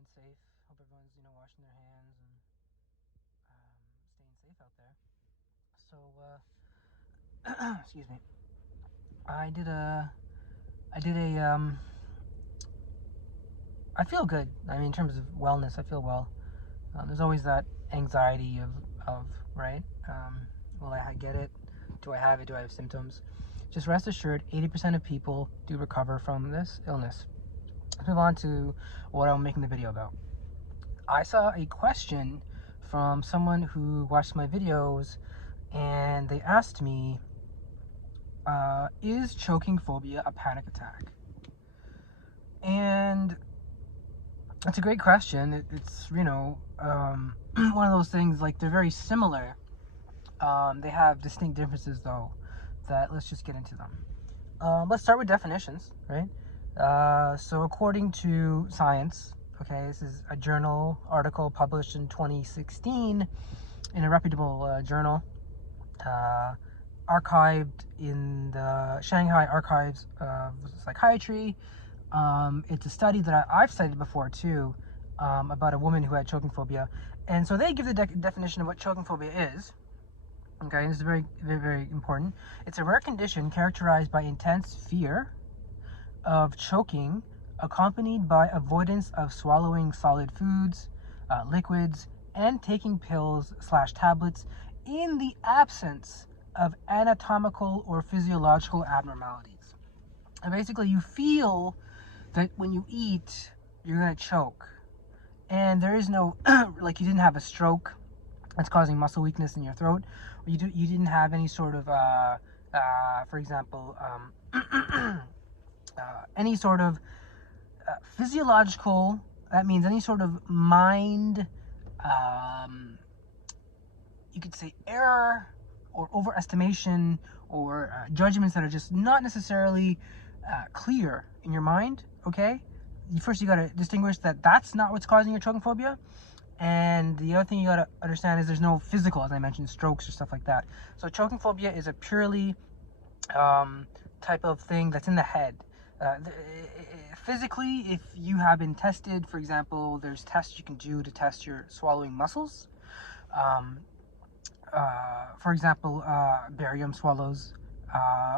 everyone's safe. Hope everyone's, washing their hands and staying safe out there. So, excuse me. I did a, I did a, I feel good. I mean, in terms of wellness, I feel well. There's always that anxiety of right? Will I get it? Do I have it? Do I have symptoms? Just rest assured, 80% of people do recover from this illness. Let's move on to what I'm making the video about. I saw a question from someone who watched my videos, and they asked me, is choking phobia a panic attack? And it's a great question. It's one of those things, like, they're very similar. They have distinct differences, though, that let's just get into them. Let's start with definitions, right? So according to Science, okay, this is a journal article published in 2016 in a reputable journal, archived in the Shanghai Archives of Psychiatry. It's a study that I've cited before too, about a woman who had choking phobia. And so they give the definition of what choking phobia is. Okay, this is very, very, very important. It's a rare condition characterized by intense fear of choking, accompanied by avoidance of swallowing solid foods, liquids, and taking pills/tablets in the absence of anatomical or physiological abnormalities. And basically, you feel that when you eat, you're gonna choke, and there is no like, you didn't have a stroke that's causing muscle weakness in your throat, or you didn't have any sort of for example, any sort of physiological, that means any sort of mind, you could say error or overestimation, or judgments that are just not necessarily clear in your mind. Okay, first you got to distinguish that that's not what's causing your choking phobia. And the other thing you got to understand is there's no physical, as I mentioned, strokes or stuff like that. So choking phobia is a purely type of thing that's in the head. Physically, if you have been tested, for example, there's tests you can do to test your swallowing muscles. For example, barium swallows,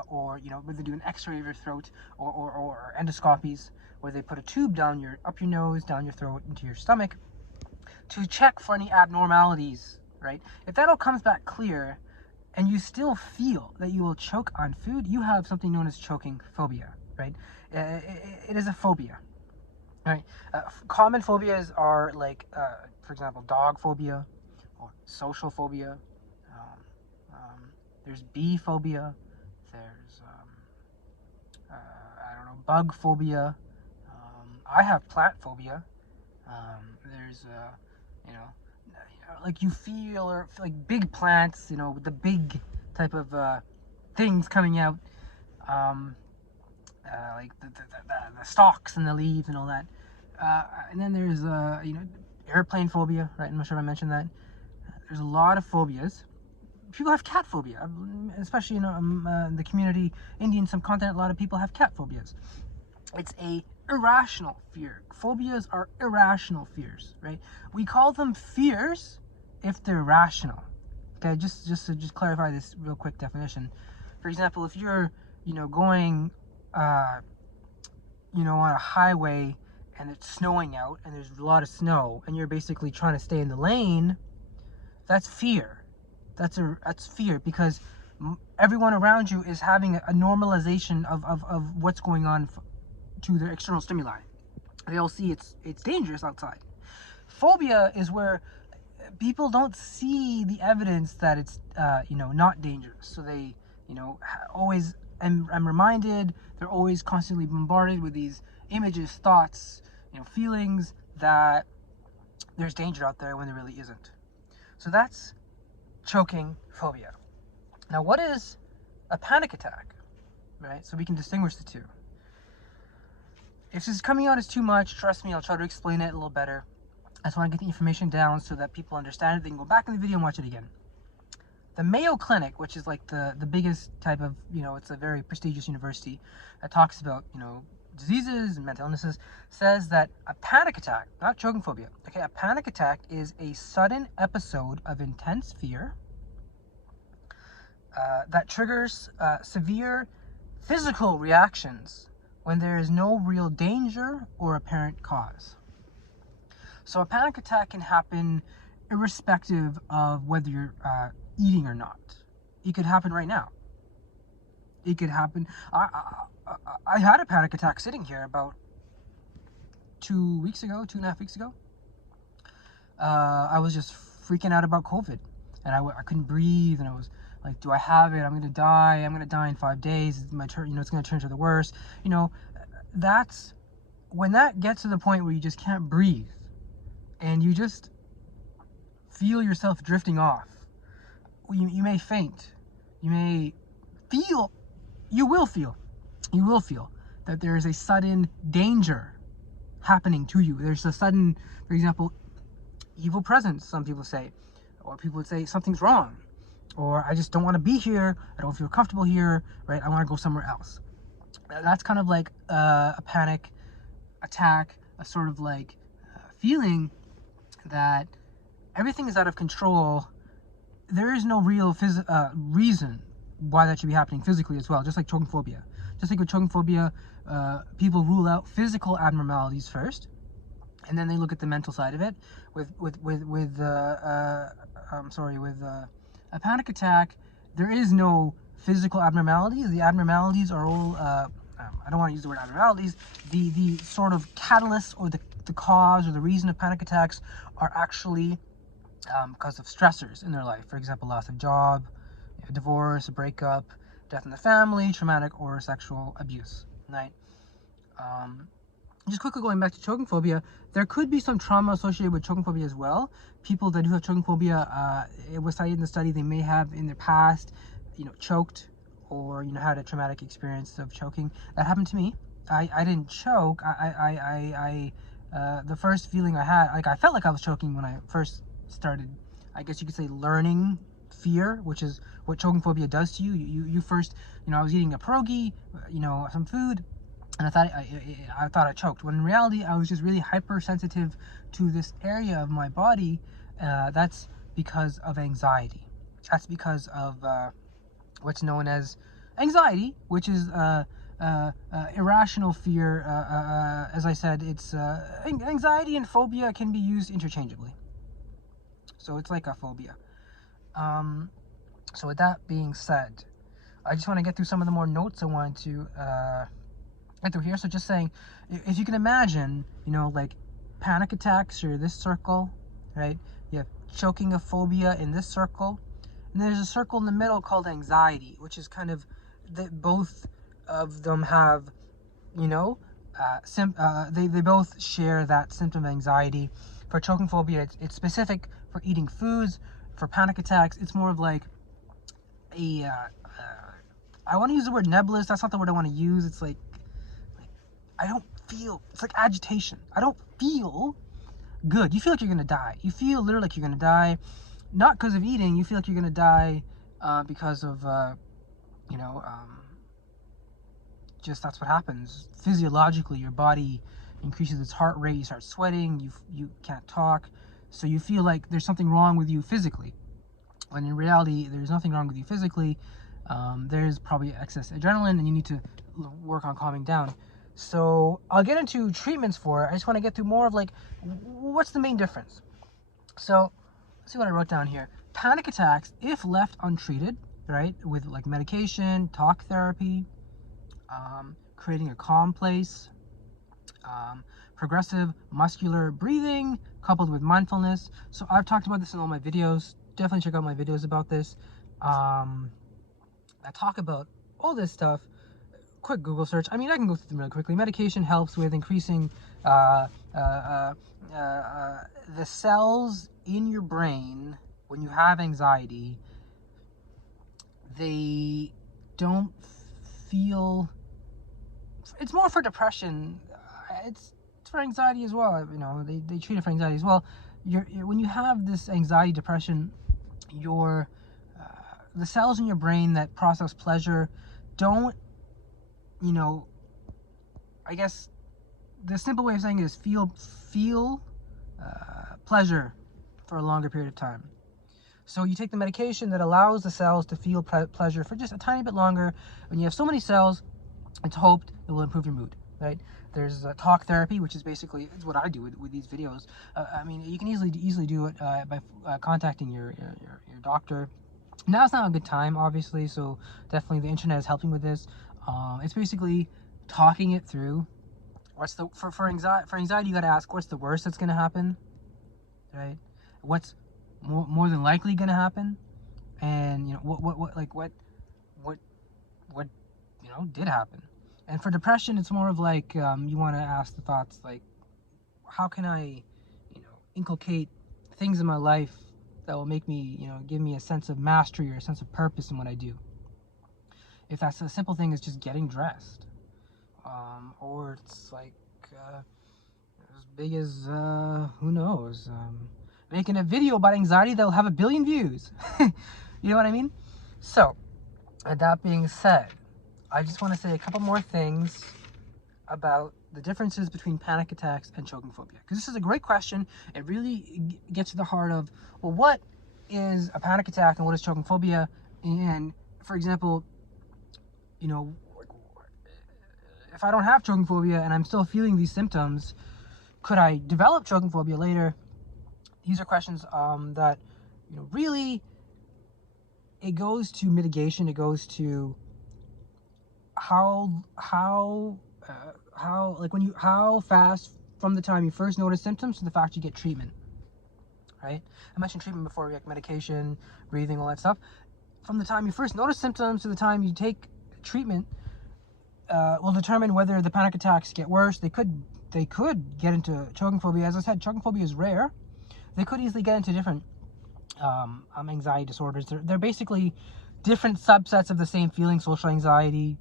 or where they do an X-ray of your throat, or endoscopies, where they put a tube up your nose, down your throat, into your stomach, to check for any abnormalities, right? If that all comes back clear, and you still feel that you will choke on food, you have something known as choking phobia, right? It is a phobia, right? Common phobias are like, for example, dog phobia, or social phobia. There's bee phobia. There's, I don't know, bug phobia. I have plant phobia. There's, like, you feel, or like big plants, with the big type of things coming out, like the stalks and the leaves and all that. And then there's airplane phobia, right? I'm not sure if I mentioned that. There's a lot of phobias. People have cat phobia, especially in the community, Indian subcontinent. A lot of people have cat phobias. It's a irrational fear. Phobias are irrational fears, right? We call them fears if they're rational. Okay, just to clarify this real quick definition. For example, if you're going on a highway and it's snowing out and there's a lot of snow and you're basically trying to stay in the lane, that's fear. That's fear, because everyone around you is having a normalization of what's going on to their external stimuli. They all see it's dangerous outside. Phobia is where people don't see the evidence that it's not dangerous. So they always, I'm reminded, they're always constantly bombarded with these images, thoughts, feelings that there's danger out there when there really isn't. So that's choking phobia. Now, what is a panic attack, right? So we can distinguish the two. If this is coming out as too much, trust me, I'll try to explain it a little better. I just want to get the information down so that people understand it. They can go back in the video and watch it again. The Mayo Clinic, which is like the biggest type of, it's a very prestigious university that talks about, diseases and mental illnesses, says that a panic attack, not choking phobia, okay, a panic attack is a sudden episode of intense fear that triggers severe physical reactions when there is no real danger or apparent cause. So a panic attack can happen irrespective of whether you're eating or not. It could happen right now. It could happen. I had a panic attack sitting here about 2.5 weeks ago. I was just freaking out about COVID, and I couldn't breathe, and I was like, do I have it? I'm gonna die. I'm gonna die in 5 days. It's my turn. It's gonna turn to the worst. That's when that gets to the point where you just can't breathe, and you just feel yourself drifting off. You may faint. You may feel. You will feel that there is a sudden danger happening to you. There's a sudden, for example, evil presence, some people say, or people would say something's wrong, or I just don't want to be here. I don't feel comfortable here, right? I want to go somewhere else. That's kind of like a panic attack, a sort of like feeling that everything is out of control. There is no real reason why that should be happening physically as well, just like choking phobia. Just like with choking phobia, people rule out physical abnormalities first, and then they look at the mental side of it. With a panic attack, there is no physical abnormalities. The abnormalities are all I don't want to use the word abnormalities. The sort of catalyst or the cause or the reason of panic attacks are actually because of stressors in their life. For example, loss of job, a divorce, a breakup, death in the family, traumatic or sexual abuse, right? Just quickly going back to choking phobia, there could be some trauma associated with choking phobia as well. People that do have choking phobia, it was cited in the study, they may have in their past, choked or, had a traumatic experience of choking. That happened to me. I didn't choke. The first feeling I had, I felt like I was choking when I first started, I guess you could say, learning fear, which is what choking phobia does to you. You first, I was eating a pierogi, some food, and I thought I choked, when in reality I was just really hypersensitive to this area of my body. That's because of anxiety. That's because of what's known as anxiety, which is irrational fear. As I said, it's anxiety and phobia can be used interchangeably, so it's like a phobia. So with that being said, I just want to get through some of the more notes I wanted to get through here. So just saying, if you can imagine, like panic attacks are this circle, right? You have choking of phobia in this circle, and there's a circle in the middle called anxiety, which is kind of that both of them have, they both share that symptom of anxiety. For choking phobia, it's specific for eating foods. For panic attacks, it's more of like a I want to use the word nebulous. That's not the word I want to use. It's like I don't feel, it's like agitation. I don't feel good. You feel like you're gonna die. You feel literally like you're gonna die, not because of eating. You feel like you're gonna die because of just that's what happens physiologically. Your body increases its heart rate. You start sweating. You can't talk, so you feel like there's something wrong with you physically, when in reality there's nothing wrong with you physically. There's probably excess adrenaline, and you need to work on calming down. So I'll get into treatments for it. I just want to get through more of like, what's the main difference? So let's see what I wrote down here. Panic attacks, if left untreated, right, with like medication, talk therapy, creating a calm place, progressive muscular breathing coupled with mindfulness. So I've talked about this in all my videos. Definitely check out my videos about this. I talk about all this stuff. Quick Google search. I can go through them really quickly. Medication helps with increasing the cells in your brain when you have anxiety. They don't feel. It's more for depression. It's for anxiety as well. They treat it for anxiety as well. When you have this anxiety, depression, the cells in your brain that process pleasure don't I guess the simple way of saying it is feel pleasure for a longer period of time. So you take the medication that allows the cells to feel pleasure for just a tiny bit longer. When you have so many cells, it's hoped it will improve your mood, right? There's talk therapy, which is basically, it's what I do with these videos. I mean, you can easily do it by contacting your doctor. Now's not a good time, obviously, so definitely the internet is helping with this. It's basically talking it through. What's the for anxiety? You got to ask, what's the worst that's going to happen, right? What's more than likely going to happen, and you know what did happen. And for depression, it's more of like you want to ask the thoughts like, how can I, inculcate things in my life that will make me, give me a sense of mastery or a sense of purpose in what I do. If that's a simple thing as just getting dressed, or it's like as big as who knows, making a video about anxiety that will have 1 billion views. You know what I mean? So, that being said, I just want to say a couple more things about the differences between panic attacks and choking phobia, because this is a great question. It really gets to the heart of, well, what is a panic attack and what is choking phobia? And for example, if I don't have choking phobia and I'm still feeling these symptoms, could I develop choking phobia later? These are questions that really, it goes to mitigation. It goes to how fast from the time you first notice symptoms to the fact you get treatment, right? I mentioned treatment before, like medication, breathing, all that stuff. From the time you first notice symptoms to the time you take treatment will determine whether the panic attacks get worse. They could get into choking phobia. As I said, choking phobia is rare. They could easily get into different anxiety disorders. They're basically different subsets of the same feeling: social anxiety,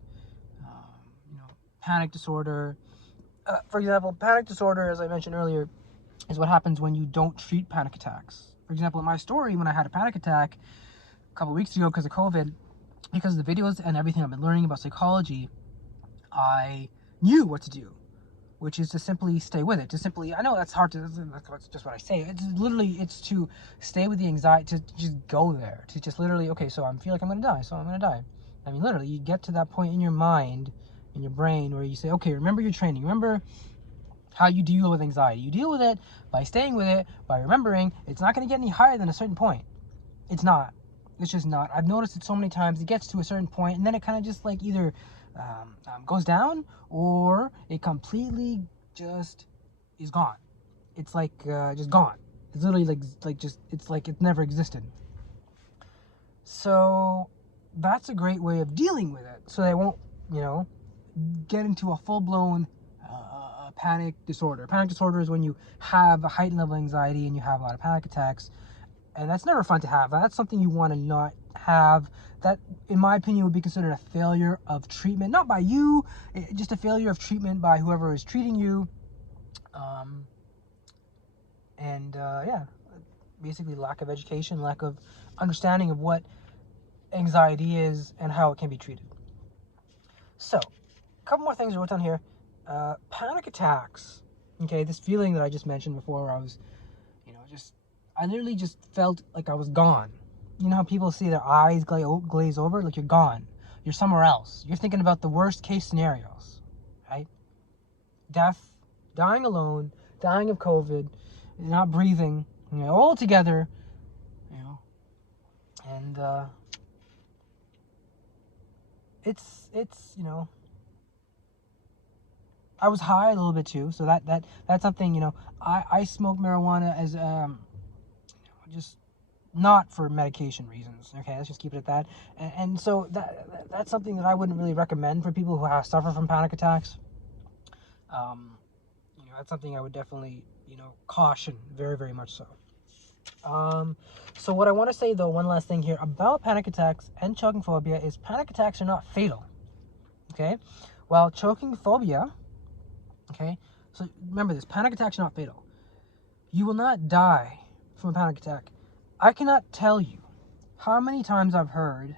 panic disorder. For example, panic disorder, as I mentioned earlier, is what happens when you don't treat panic attacks. For example, in my story, when I had a panic attack a couple weeks ago because of COVID, because of the videos and everything I've been learning about psychology, I knew what to do, which is to simply stay with it. I know that's hard that's just what I say. It's to stay with the anxiety, to just go there, to just literally, okay, so I feel like I'm going to die, so I'm going to die. I mean, literally, you get to that point in your mind, in your brain, where you say, okay, remember your training. Remember how you deal with anxiety. You deal with it by staying with it, by remembering it's not going to get any higher than a certain point. It's not. It's just not. I've noticed it so many times. It gets to a certain point, and then it kind of just like either goes down, or it completely just is gone. It's like just gone. It's literally like just, it's like it never existed. So that's a great way of dealing with it, so they won't get into a full-blown panic disorder. Panic disorder is when you have a heightened level of anxiety and you have a lot of panic attacks, and that's never fun to have. That's something you want to not have. That, in my opinion, would be considered a failure of treatment, not by you, just a failure of treatment by whoever is treating you. Basically lack of education, lack of understanding of what anxiety is and how it can be treated. So, a couple more things I wrote down here. Panic attacks. Okay, this feeling that I just mentioned before, where I was, I literally just felt like I was gone. You know how people see their eyes glaze over? Like you're gone. You're somewhere else. You're thinking about the worst case scenarios, right? Death, dying alone, dying of COVID, not breathing, all together, and it's I was high a little bit too, so that's something. I smoke marijuana as just not for medication reasons. Okay, let's just keep it at that. And so that's something that I wouldn't really recommend for people who suffer from panic attacks. That's something I would definitely caution, very, very much so. So what I want to say, though, one last thing here about panic attacks and choking phobia is panic attacks are not fatal. Okay, while choking phobia. Okay, so remember this: panic attacks are not fatal. You will not die from a panic attack. I cannot tell you how many times I've heard.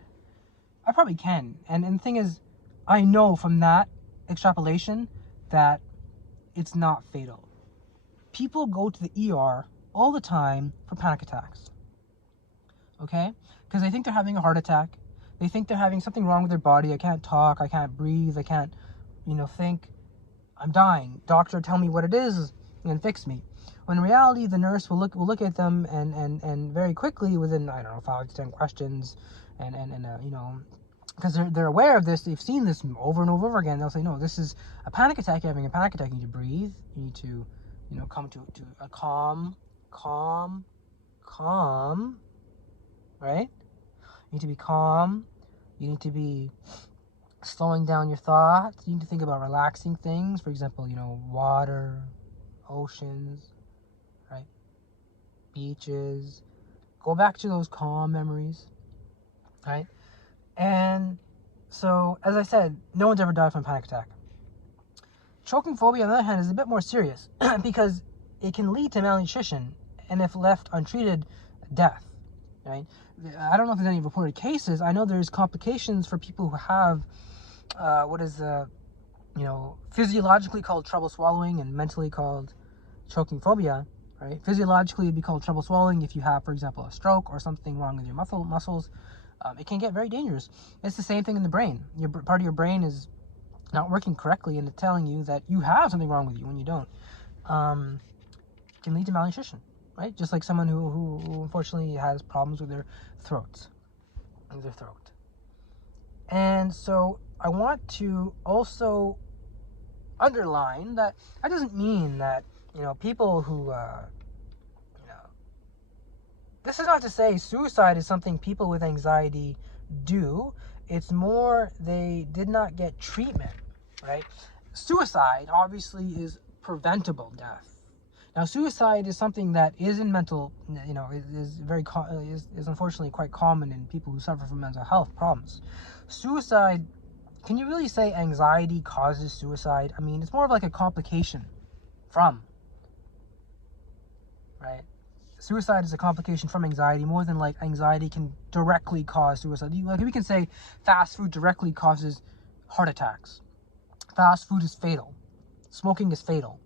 I probably can, and the thing is, I know from that extrapolation that it's not fatal. People go to the ER all the time for panic attacks, okay? Because they think they're having a heart attack. They think they're having something wrong with their body. I can't talk, I can't breathe, I can't, think. I'm dying. Doctor, tell me what it is and fix me. When in reality, the nurse will look at them and very quickly, within, I don't know, 5 to 10 questions, because they're aware of this, they've seen this over and over again. They'll say, no, this is a panic attack. You're having a panic attack. You need to breathe. You need to, come to a calm, right? You need to be calm. You need to be slowing down your thoughts. You need to think about relaxing things. For example, water, oceans, right? Beaches. Go back to those calm memories, right? And so, as I said, no one's ever died from a panic attack. Choking phobia, on the other hand, is a bit more serious because it can lead to malnutrition and, if left untreated, death, right? I don't know if there's any reported cases. I know there's complications for people who have what is physiologically called trouble swallowing and mentally called choking phobia, right? Physiologically, it'd be called trouble swallowing if you have, for example, a stroke or something wrong with your muscles. It can get very dangerous. It's the same thing in the brain. Part of your brain is not working correctly, and it's telling you that you have something wrong with you when you don't. It can lead to malnutrition, right? Just like someone who unfortunately has problems with their throat. And so I want to also underline that doesn't mean that, people who, this is not to say suicide is something people with anxiety do. It's more they did not get treatment, right? Suicide obviously is preventable death. Now, suicide is something that is in mental, is unfortunately quite common in people who suffer from mental health problems. Suicide, can you really say anxiety causes suicide? I mean, it's more of like a complication from, right? Suicide is a complication from anxiety more than like anxiety can directly cause suicide. Like we can say fast food directly causes heart attacks. Fast food is fatal. Smoking is fatal.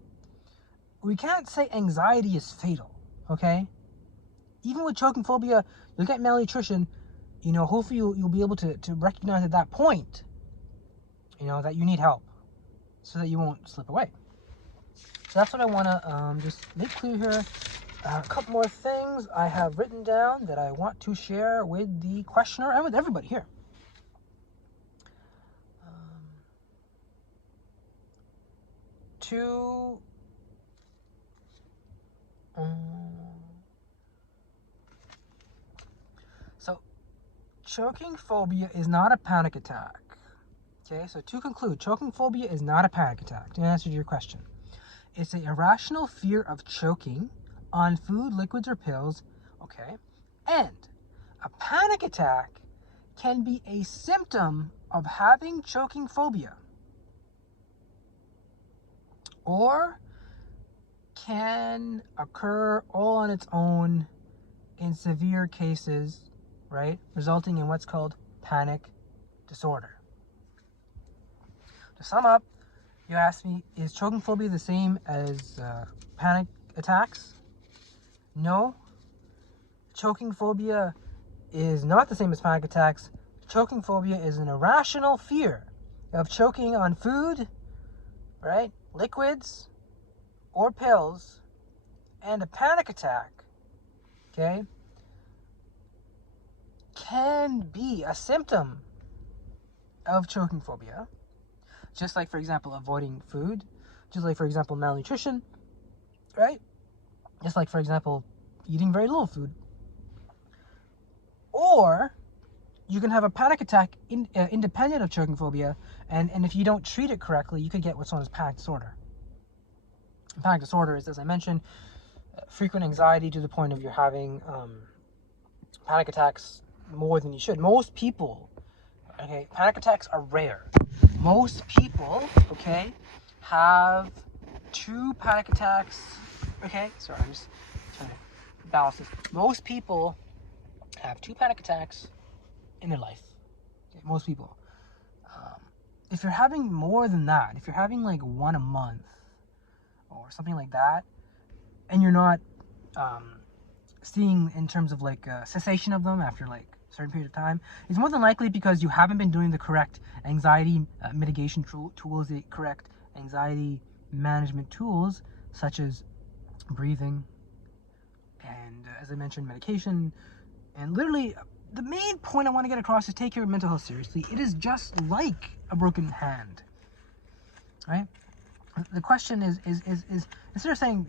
We can't say anxiety is fatal, okay? Even with choking phobia, you'll get malnutrition. Hopefully you'll be able to recognize at that point, that you need help so that you won't slip away. So that's what I want to just make clear here. A couple more things I have written down that I want to share with the questioner and with everybody here. So, choking phobia is not a panic attack. Okay, so to conclude, choking phobia is not a panic attack, to answer your question. It's an irrational fear of choking on food, liquids, or pills, okay? And a panic attack can be a symptom of having choking phobia, or can occur all on its own in severe cases, right? Resulting in what's called panic disorder. To sum up, you asked me, is choking phobia the same as panic attacks? No. Choking phobia is not the same as panic attacks. Choking phobia is an irrational fear of choking on food, right, liquids, or pills, and a panic attack, okay, can be a symptom of choking phobia. Just like, for example, avoiding food, just like, for example, malnutrition, right? Just like, for example, eating very little food. Or you can have a panic attack independent of choking phobia, and if you don't treat it correctly, you could get what's known as panic disorder. Panic disorder is, as I mentioned, frequent anxiety to the point of you're having panic attacks more than you should. Most people, okay, panic attacks are rare. Most people, okay, have 2 panic attacks. Okay, sorry, I'm just trying to balance this. Most people have 2 panic attacks in their life. Okay, most people. if you're having more than that, if you're having like one a month or something like that, and you're not seeing in terms of like cessation of them after like a certain period of time, it's more than likely because you haven't been doing the correct anxiety mitigation tools, the correct anxiety management tools, such as breathing and, as I mentioned, medication. And literally, the main point I want to get across is take your mental health seriously. It is just like a broken hand, right? The question is instead of saying,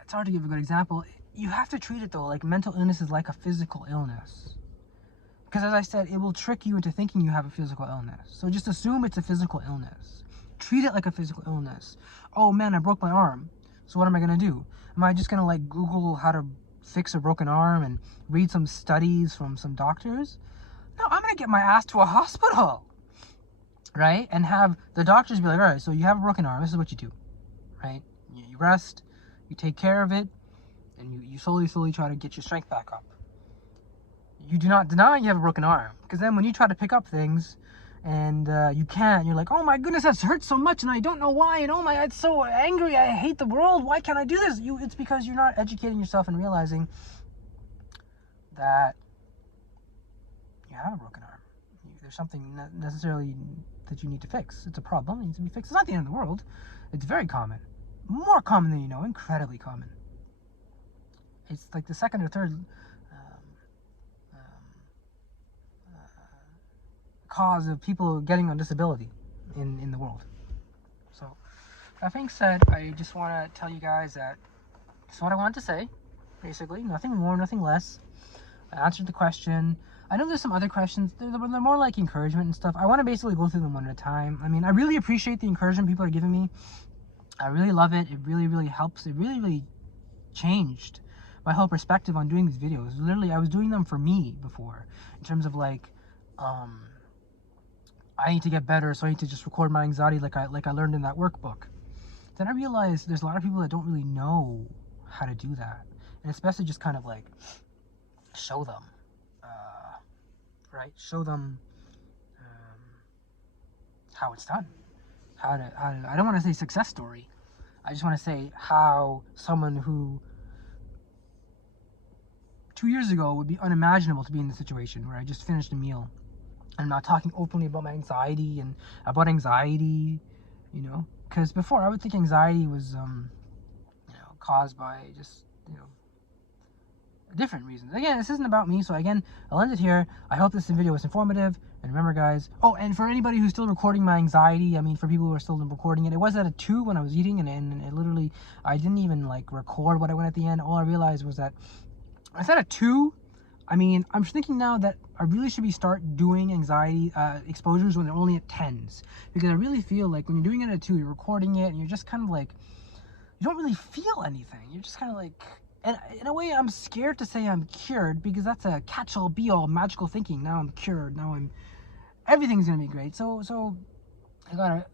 it's hard to give a good example. You have to treat it though like mental illness is like a physical illness. Because as I said, it will trick you into thinking you have a physical illness. So just assume it's a physical illness. Treat it like a physical illness. Oh man, I broke my arm. So what am I going to do? Am I just going to like Google how to fix a broken arm and read some studies from some doctors? No, I'm going to get my ass to a hospital. Right? And have the doctors be like, all right, so you have a broken arm. This is what you do. Right? You rest, you take care of it, and you slowly try to get your strength back up. You do not deny you have a broken arm, because then when you try to pick up things and you can't, you're like, oh my goodness, that hurts so much and I don't know why, and oh my, I'm so angry, I hate the world, why can't I do this? It's because you're not educating yourself and realizing that you have a broken arm. There's something not necessarily that you need to fix. It's a problem, it needs to be fixed. It's not the end of the world. It's very common. More common than you know, incredibly common. It's like the second or third cause of people getting on disability in the world. So that being said, I just want to tell you guys that that's what I wanted to say. Basically, nothing more, nothing less. I answered the question. I know there's some other questions. They're more like encouragement and stuff. I want to basically go through them one at a time. I mean, I really appreciate the encouragement people are giving me. I really love it. It really helps. It really changed my whole perspective on doing these videos. Literally, I was doing them for me before, in terms of like, I need to get better, so I need to just record my anxiety like I learned in that workbook. Then I realized there's a lot of people that don't really know how to do that, and especially just kind of like show them, right? Show them how it's done. How to I don't want to say success story. I just want to say how someone who 2 years ago would be unimaginable to be in the situation where I just finished a meal. I'm not talking openly about my anxiety and about anxiety, because before I would think anxiety was, caused by just, different reasons. Again, this isn't about me, so again, I'll end it here. I hope this video was informative, and remember guys, oh, and for anybody who's still recording my anxiety, I mean, for people who are still recording it, it was at a 2 when I was eating, and it literally, I didn't even, like, record what I went at the end. All I realized was that I said a 2. I mean, I'm thinking now that I really should start doing anxiety exposures when they're only at 10s. Because I really feel like when you're doing it at 2, you're recording it, and you're just kind of like, you don't really feel anything. You're just kind of like, and in a way, I'm scared to say I'm cured, because that's a catch-all, be-all, magical thinking. Now I'm cured. Now everything's going to be great. So I gotta,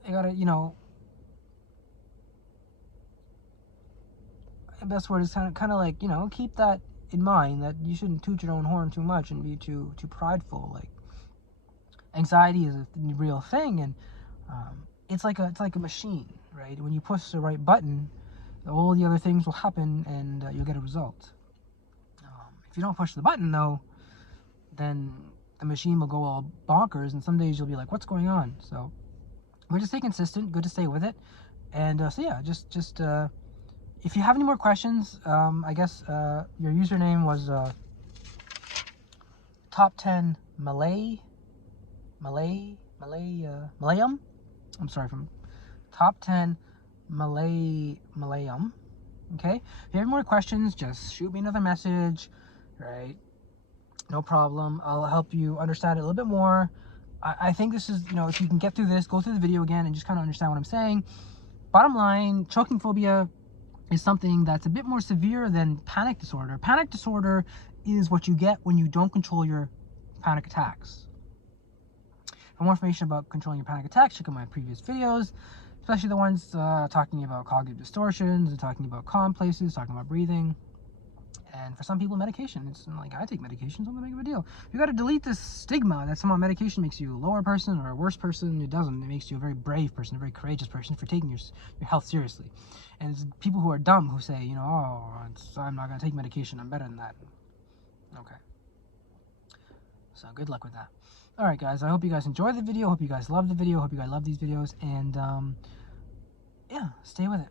the best word is kind of like, keep that in mind, that you shouldn't toot your own horn too much and be too prideful. Like, anxiety is a real thing, and it's like a machine, right? When you push the right button, all the other things will happen, and you'll get a result. If you don't push the button though, then the machine will go all bonkers, and some days you'll be like, what's going on? So we're just stay consistent, good to stay with it. And so yeah, just if you have any more questions, I guess your username was top 10 Malayam. I'm sorry, from top 10 Malayam. Okay. If you have more questions, just shoot me another message. Right. No problem. I'll help you understand it a little bit more. I think this is, if you can get through this, go through the video again and just kind of understand what I'm saying. Bottom line, choking phobia is something that's a bit more severe than panic disorder. Panic disorder is what you get when you don't control your panic attacks. For more information about controlling your panic attacks, check out my previous videos, especially the ones talking about cognitive distortions and talking about calm places, talking about breathing. And for some people, medication, it's like, I take medication, so I'm gonna make a big deal. You got to delete this stigma that somehow medication makes you a lower person or a worse person. It doesn't. It makes you a very brave person, a very courageous person for taking your health seriously. And it's people who are dumb who say, you know, oh, I'm not gonna take medication, I'm better than that. Okay. So good luck with that. All right, guys, I hope you guys enjoyed the video. Hope you guys love the video. Hope you guys love these videos. And yeah, stay with it.